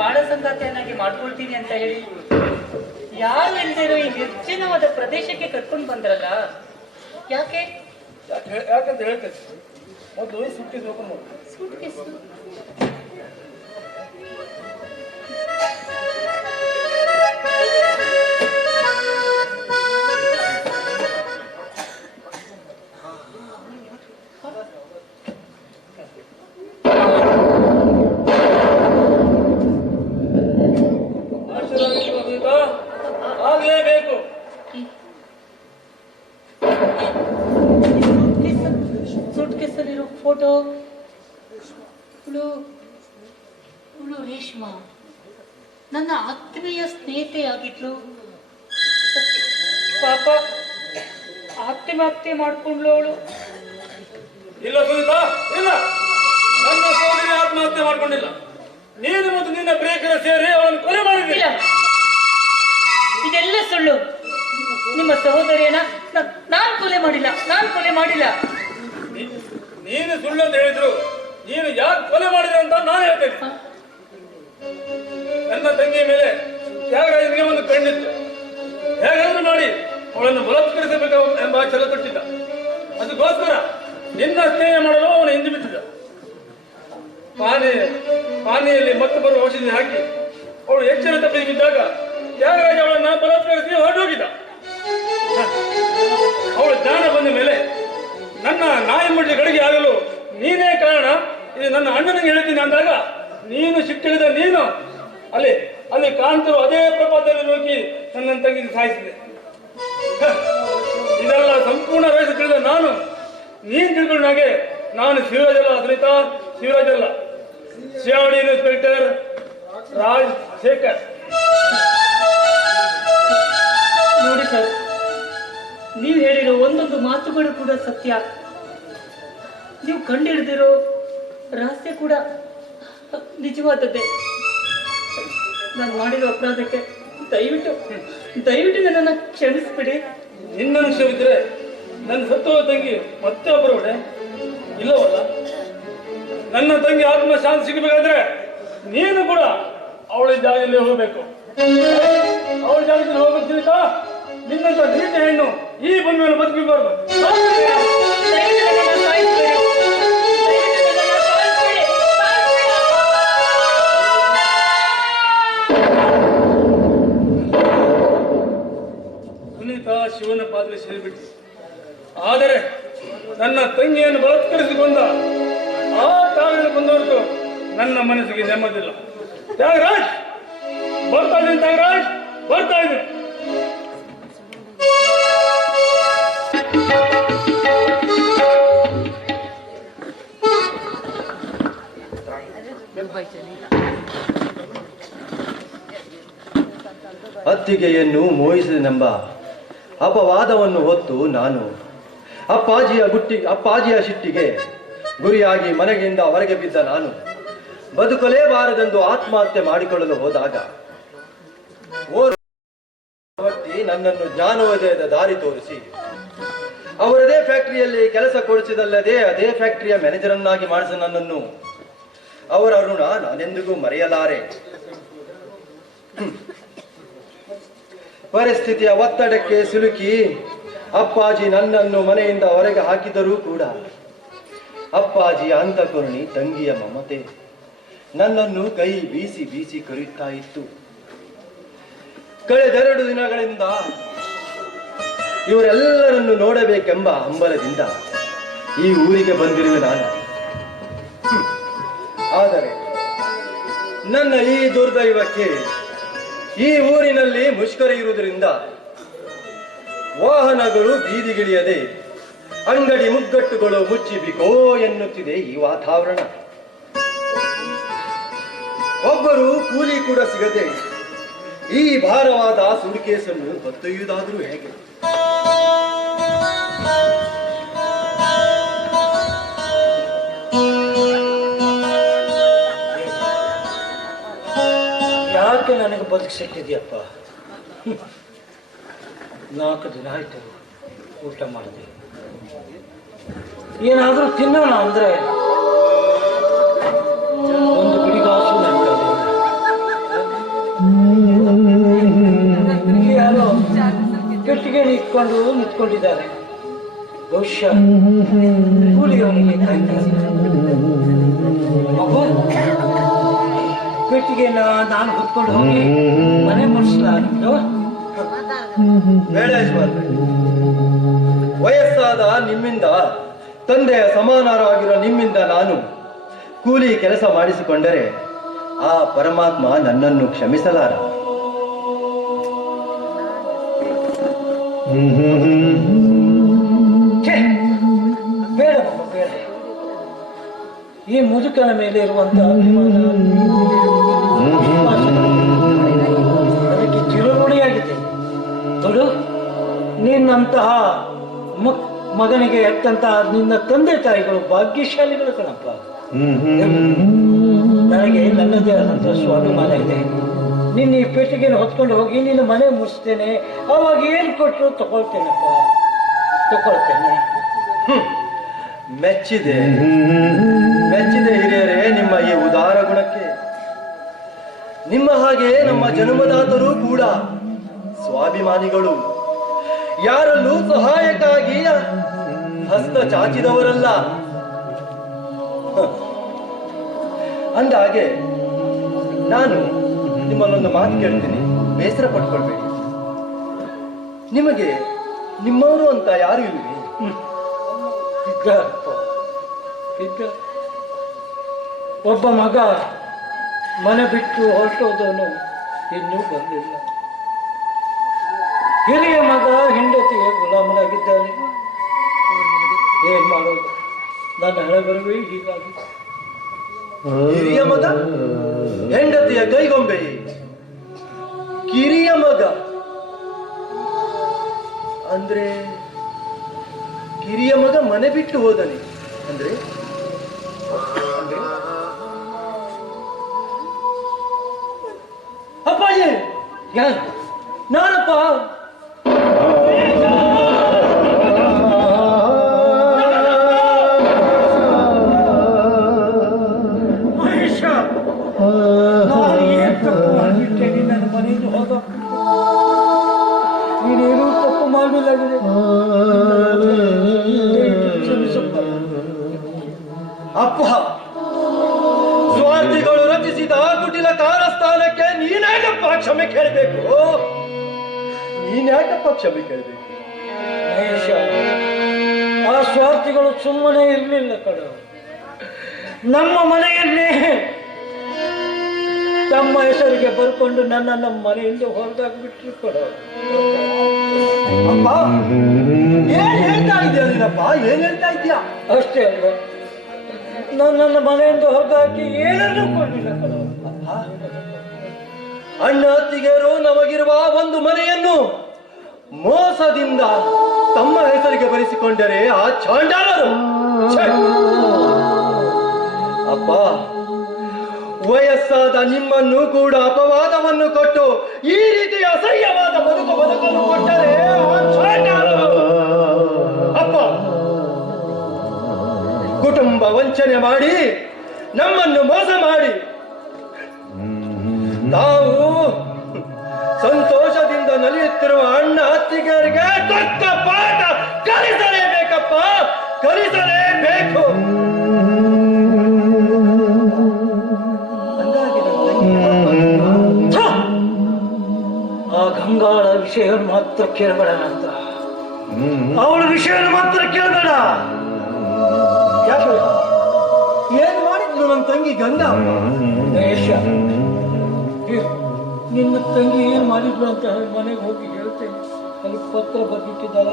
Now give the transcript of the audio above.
ಬಾಳ ಸಂಗಾತಿಯನ್ನಾಗಿ ಮಾಡ್ಕೊಳ್ತೀನಿ ಅಂತ ಹೇಳಿ ಯಾರು ಇಲ್ದಿರು ಈ ನಿರ್ಜನವಾದ ಪ್ರದೇಶಕ್ಕೆ ಕರ್ಕೊಂಡು ಬಂದ್ರಲ್ಲ? ಯಾಕೆ? ಯಾಕಂತ ಹೇಳ್ತೇನೆ. ಮೊದಲು ಸುಟ್ಟಿ ಓಪನ್ ಮಾಡು ನನ್ನ ಆತ್ಮೀಯ ಸ್ನೇಹಿತೆಯಾಗಿದ್ಲು. ಪಾಪ ಆತ್ಮಹತ್ಯೆ ಮಾಡ್ಕೊಂಡ್ಲು ಅವಳು. ಇಲ್ಲ ಸುನೀತಾ ಇಲ್ಲ. ನನ್ನ ಸೋದರಿ ಆತ್ಮಹತ್ಯೆ ಮಾಡ್ಕೊಂಡಿಲ್ಲ. ನೀನು ಮತ್ತು ನಿನ್ನ ಪ್ರೇಕರ ಸೇರಿ ಅವಳನ್ನು ಕೊಲೆ ಮಾಡಿದ್ದೀಯ ಇದೆಲ್ಲ ಸುಳ್ಳು. ನಿಮ್ಮ ಸಹೋದರಿಯನ್ನ ನಾನು ಕೊಲೆ ಮಾಡಿಲ್ಲ ನಾನು ಕೊಲೆ ಮಾಡಿಲ್ಲ. ನೀನು ಸುಳ್ಳು ಅಂತ ಹೇಳಿದ್ರು. ನೀನು ಯಾಕೆ ಕೊಲೆ ಮಾಡಿದೆ ಅಂತ ನಾನು ಹೇಳ್ತೇನೆ? ನನ್ನ ತಂಗಿಯ ಮೇಲೆ ತ್ಯಾಗರಾಜನಿಗೆ ಒಂದು ಕಣ್ಣಿತ್ತು. ಹೇಗಾದ್ರೂ ಮಾಡಿ ಅವಳನ್ನು ಬಲತ್ಕರಿಸಬೇಕು ಎಂಬ ಛಲ ಕೊಟ್ಟಿದ್ದ ಅದಕ್ಕೋಸ್ಕರ ನಿನ್ನ ಸ್ನೇಹ ಮಾಡಲು ಅವನು ಹಿಂದೆ ಬಿಟ್ಟಿದ್ದ ಪಾನಿ ಪಾನಿಯಲ್ಲಿ ಮತ್ತೆ ಬರುವ ಔಷಧಿ ಹಾಕಿ ಅವಳು ಎಚ್ಚರ ತಪ್ಪಿ ಬಿದ್ದಾಗ ತ್ಯಾಗರಾಜ ಅವಳನ್ನ ಬಲತ್ಕರಿಸಿ ಹೊರಟೋಗಿದ್ದ. ಅವಳ ಜ್ಞಾನ ಬಂದ ಮೇಲೆ ನನ್ನ ನಾಯಿ ಮುಡ್ಲಿ ಗಡಿಗೆ ಆಗಲು ನೀನೇ ಕಾರಣ? ಇದು ನನ್ನ ಅಣ್ಣನಿಗೆ ಹೇಳ್ತೀನಿ ಅಂದಾಗ ನೀನು ಸಿಟ್ಟಿಳಿದ ನೀನು ಅಲ್ಲಿ ಅಲ್ಲಿ ಕಾಂತರು ಅದೇ ಪ್ರಪಾತದಲ್ಲಿ ನೋಕಿ ನನ್ನ ತಂಗಿ ಸಾಯಿಸಿದೆ. ಇದೆಲ್ಲ ಸಂಪೂರ್ಣ ರಹಸ್ಯ ತಿಳಿದ ನಾನು, ನೀನ್ ತಿಳ್ಕೊಂಡು ಹಾಗೆ ನಾನು ಶಿವರಾಜಲ್ಲ ಸುನೀತಾ ಶಿವರಾಜಲ್ಲ. ಸಿಆರ್ಡಿ ಇನ್ಸ್ಪೆಕ್ಟರ್ ರಾಜ್ ಶೇಖರ್ ನೋಡಿ ಸರ್, ನೀವು ಹೇಳಿರೋ ಒಂದೊಂದು ಮಾತುಗಳು ಕೂಡ ಸತ್ಯ. ನೀವು ಕಂಡಿಡ್ದಿರೋ ರಹಸ್ಯ ಕೂಡ ನಿಜವಾದದ್ದೇ. ನಾನು ಮಾಡಿರೋ ಅಪರಾಧಕ್ಕೆ ದಯವಿಟ್ಟು ದಯವಿಟ್ಟು ನನ್ನನ್ನು ಕ್ಷಮಿಸ್ಬಿಡಿ. ನಿನ್ನ ಕ್ಷಮಿದ್ರೆ ನನ್ನ ಸತ್ತುವ ತಂಗಿ ಮತ್ತೆ ಒಬ್ಬರು ಒಡೆ ಇಲ್ಲವಲ್ಲ? ನನ್ನ ತಂಗಿ ಆತ್ಮ ಶಾಂತಿ ಸಿಗಬೇಕಾದ್ರೆ ನೀನು ಕೂಡ ಅವಳ ಜಾಗದಲ್ಲಿ ಹೋಗಬೇಕು. ಅವಳ ಜಾಗದಲ್ಲಿ ಹೋಗ್ಬೇಕು ನಿನ್ನಂತ ನೀಟ ಹೆಣ್ಣು ಈ ಭೂಮಿಯನ್ನು ಬದುಕಬಾರ್ದು ಸೇರಿಬಿಟ್ಟು ಆದರೆ ನನ್ನ ತಂಗಿಯನ್ನು ಬಲತ್ಕರಿಸಿಕೊಂಡ ಆ ತಾವಿನ ಕೊಂದವರೆಗೂ ನನ್ನ ಮನಸ್ಸಿಗೆ ನೆಮ್ಮದಿಲ್ಲ. ತ್ಯಾಗರಾಜ್! ಬರ್ತಾ ಇದ್ದೀನಿ ತ್ಯಾಗರಾಜ್! ಬರ್ತಾ ಇದ್ದೀನಿ. ಅತ್ತಿಗೆಯನ್ನು ಮೋಹಿಸಿದನೆಂಬ ಅಪವಾದವನ್ನು ಹೊತ್ತು ನಾನು ಅಪ್ಪಾಜಿಯ ಗುಟ್ಟಿ, ಅಪ್ಪಾಜಿಯ ಶಿಟ್ಟಿಗೆ ಗುರಿಯಾಗಿ ಮನೆಯಿಂದ ಹೊರಗೆ ಬಿದ್ದ ನಾನು ಬದುಕಲೇಬಾರದೆಂದು ಆತ್ಮಹತ್ಯೆ ಮಾಡಿಕೊಳ್ಳಲು ಹೋದಾಗ ನನ್ನನ್ನು ಜ್ಞಾನೋದಯದ ದಾರಿ ತೋರಿಸಿ ಅವರದೇ ಫ್ಯಾಕ್ಟರಿಯಲ್ಲಿ ಕೆಲಸ ಕೊಡಿಸಿದಲ್ಲದೆ ಅದೇ ಫ್ಯಾಕ್ಟರಿಯ ಮ್ಯಾನೇಜರನ್ನಾಗಿ ಮಾಡಿದ ನನ್ನನ್ನು ಅವರ ಋಣ ನಾನೆಂದಿಗೂ ಮರೆಯಲಾರೆ. ಪರಿಸ್ಥಿತಿಯ ಒತ್ತಡಕ್ಕೆ ಸಿಲುಕಿ ಅಪ್ಪಾಜಿ ನನ್ನನ್ನು ಮನೆಯಿಂದ ಹೊರಗೆ ಹಾಕಿದರೂ ಕೂಡ ಅಪ್ಪಾಜಿಯ ಅಂತಃಕರುಣಿ ತಂಗಿಯ ಮಮತೆ ನನ್ನನ್ನು ಕೈ ಬೀಸಿ ಬೀಸಿ ಕರೆಯುತ್ತಾ ಇತ್ತು. ಕಳೆದೆರಡು ದಿನಗಳಿಂದ ಇವರೆಲ್ಲರನ್ನು ನೋಡಬೇಕೆಂಬ ಹಂಬಲದಿಂದ ಈ ಊರಿಗೆ ಬಂದಿರುವೆ ನಾನು. ಆದರೆ ನನ್ನ ಈ ದುರ್ದೈವಕ್ಕೆ ಈ ಊರಿನಲ್ಲಿ ಮುಷ್ಕರ ಇರುವುದರಿಂದ ವಾಹನಗಳು ಬೀದಿಗಿಳಿಯದೆ ಅಂಗಡಿ ಮುಗ್ಗಟ್ಟುಗಳು ಮುಚ್ಚಿ ಬಿಕೋ ಎನ್ನುತ್ತಿದೆ ಈ ವಾತಾವರಣ. ಒಬ್ಬರು ಕೂಲಿ ಕೂಡ ಸಿಗದೆ ಈ ಭಾರವಾದ ಸುಡುಕೇಸನ್ನು ಹೊತ್ತೊಯ್ಯುವುದಾದರೂ ಹೇಗೆ? ಯಾಕೆ ನನಗೆ ಬದುಕು ಸಿಕ್ಕಿದೆಯಪ್ಪ. ನಾಲ್ಕು ದಿನ ಆಯಿತು ಊಟ ಮಾಡಿದೆ. ಏನಾದರೂ ತಿನ್ನೋಣ ಅಂದ್ರೆ ಒಂದು ಬಿಡಿಗಾಸು ಯಾರೋ ಕಟ್ಟಿಗೆ ಇಟ್ಕೊಂಡು ನಿಂತ್ಕೊಂಡಿದ್ದಾರೆ. ಬಹುಶಃ ಕೂಲಿಯವನಿಗೆ ಮಗು? ಪೆಟ್ಟಿಗೆನ ನಾನು ಹೊತ್ಕೊಂಡು ಹೋಗಿ ಮನೆ ಮುಡಿಸಲಾಗಿತ್ತು. ವಯಸ್ಸಾದ ನಿಮ್ಮಿಂದ ತಂದೆಯ ಸಮಾನರಾಗಿರೋ ನಿಮ್ಮಿಂದ ನಾನು ಕೂಲಿ ಕೆಲಸ ಮಾಡಿಸಿಕೊಂಡರೆ ಆ ಪರಮಾತ್ಮ ನನ್ನನ್ನು ಕ್ಷಮಿಸಲಾರ. ಮುದುಕನ ಮೇಲೆ ಇರುವಂತ ಅದಕ್ಕೆ ಚಿರುಗುಣಿಯಾಗಿದೆ ನೋಡು, ನಿನ್ನಂತಹ ಮಗನಿಗೆ ಎತ್ತಂತಹ ನಿನ್ನ ತಂದೆ ತಾಯಿಗಳು ಭಾಗ್ಯಶಾಲಿಗಳು ಕಣಪ್ಪ. ನನಗೆ ನನ್ನದೇ ಆದಂತಹ ಸ್ವಾಭಿಮಾನ ಇದೆ. ನಿನ್ನ ಈ ಪೆಟ್ಟಿಗೆನ ಹೊತ್ಕೊಂಡು ಹೋಗಿ ನಿನ್ನ ಮನೆ ಮುಗಿಸ್ತೇನೆ ಅವಾಗ ಏನು ಕೊಟ್ಟರು ತಗೊಳ್ತೇನಪ್ಪ? ತಗೊಳ್ತೇನೆ. ಮೆಚ್ಚಿದೆ. ಮೆಚ್ಚಿದೆ ಹಿರಿಯರೇ, ನಿಮ್ಮ ಈ ಉದಾರ ಗುಣಕ್ಕೆ. ನಿಮ್ಮ ಹಾಗೆ ನಮ್ಮ ಜನ್ಮದಾತರು ಕೂಡ ಸ್ವಾಭಿಮಾನಿಗಳು. ಯಾರಲ್ಲೂ ಸಹಾಯಕ್ಕಾಗಿ ಹಸ್ತ ಚಾಚಿದವರಲ್ಲ. ಅಂದಾಗೆ ನಾನು ನಿಮ್ಮಲ್ಲೊಂದು ಮಾತು ಕೇಳ್ತೀನಿ. ಬೇಸರ ಪಟ್ಕೊಳ್ಬೇಡಿ. ನಿಮಗೆ ನಿಮ್ಮವರು ಅಂತ ಯಾರು ಇಲ್ವೇ? ಇದ್ದ ಒಬ್ಬ ಮಗ ಮನೆ ಬಿಟ್ಟು ಹೊರಟೋದನು. ಇನ್ನೂ ಬಂದಿಲ್ಲ. ಹಿರಿಯ ಮಗ ಹೆಂಡತಿಗೆ ಗುಲಾಮನಾಗಿದ್ದಾನೆ. ಏನ್ ಮಾಡೋದು? ನನ್ನ ಹಣೆ ಬರುವೆ ಹೀಗಾಗಿ. ಹಿರಿಯ ಮಗ, ಹೆಂಡತಿಯ ಕೈಗೊಂಬೆ. ಕಿರಿಯ ಮಗ. ಅಂದ್ರೆ ಕಿರಿಯ ಮಗ ಮನೆ ಬಿಟ್ಟು ಹೋದನೆ ಅಂದ್ರೆ? ಅಪ್ಪಾಜಿ ಯಾರು ನಾನಪ್ಪ ನೀನ್ಯಾಕಪ್ಪ ಕ್ಷಮೆ ಕೇಳಬೇಕು ನೀನ್ಯಾಕಪ್ಪ ಕ್ಷಮೆ ಕೇಳಬೇಕು? ಮಹೇಶ, ಆ ಸ್ವಾರ್ಥಿಗಳು ಸುಮ್ಮನೆ ಇರಲಿಲ್ಲ ಕಡ ನಮ್ಮ ಮನೆಯಲ್ಲಿ ತಮ್ಮ ಹೆಸರಿಗೆ ಬರ್ಕೊಂಡು ನನ್ನ ನಮ್ಮ ಮನೆಯಿಂದ ಹೊರದಾಗ್ಬಿಟ್ರು ಕಡ ಅಪ್ಪ, ಏನ್ ಹೇಳ್ತಾ ಇದೆಯಾ ಏನ್ ಹೇಳ್ತಾ ಇದ್ಯಾ ಅಷ್ಟೇ ಅಲ್ವ. ನನ್ನ ಮನೆಯಿಂದ ಹೊರಗಾಕಿ ಏನನ್ನೂ ಕೊಡಲಿಲ್ಲ ಕಡ ಅಣ್ಣ ಅತ್ತಿಗೆಯರು ನಮಗಿರುವ ಒಂದು ಮನೆಯನ್ನು ಮೋಸದಿಂದ ತಮ್ಮ ಹೆಸರಿಗೆ ಬರೆಸಿಕೊಂಡರೆ ಆ ಚಾಂಡಾಲರು! ಅಪ್ಪ, ವಯಸ್ಸಾದ ನಿಮ್ಮನ್ನು ಕೂಡ ಅಪವಾದವನ್ನು ಕೊಟ್ಟು ಈ ರೀತಿ ಅಸಹ್ಯವಾದ ಬದುಕು ಬದುಕನ್ನು ಕೊಟ್ಟರೆ ಅಪ್ಪ, ಕುಟುಂಬ ವಂಚನೆ ಮಾಡಿ ನಮ್ಮನ್ನು ಮೋಸ ಮಾಡಿ ತಾವು ಸಂತೋಷದಿಂದ ನಲಿಯುತ್ತಿರುವ ಅಣ್ಣ ಅತ್ತಿಗೆಯರಿಗೆ ತಕ್ಕ ಪಾಠ ಕಲಿಸಲೇಬೇಕಪ್ಪ ಕಲಿಸಲೇಬೇಕು. ಆ ಗಂಗಾಳ ವಿಷಯ ಮಾತ್ರ ಕೇಳಬೇಡ ಅಂತ. ಅವಳ ವಿಷಯ ಮಾತ್ರ ಕೇಳಬೇಡ. ಯಾಕೆ? ಏನ್ ಮಾಡಿದ್ಲು ನನ್ನ ತಂಗಿ ಗಂಗಾ? ಬಂದ್ರು ಅಂತ ಮನೆಗೆ ಹೋಗಿ ಹೇಳ್ತೇನೆ ಅಲ್ಲಿ ಪತ್ರ ಬಗ್ಗೆ ಬರ್ಲಿಕ್ಕಿದ್ದಲ್ಲ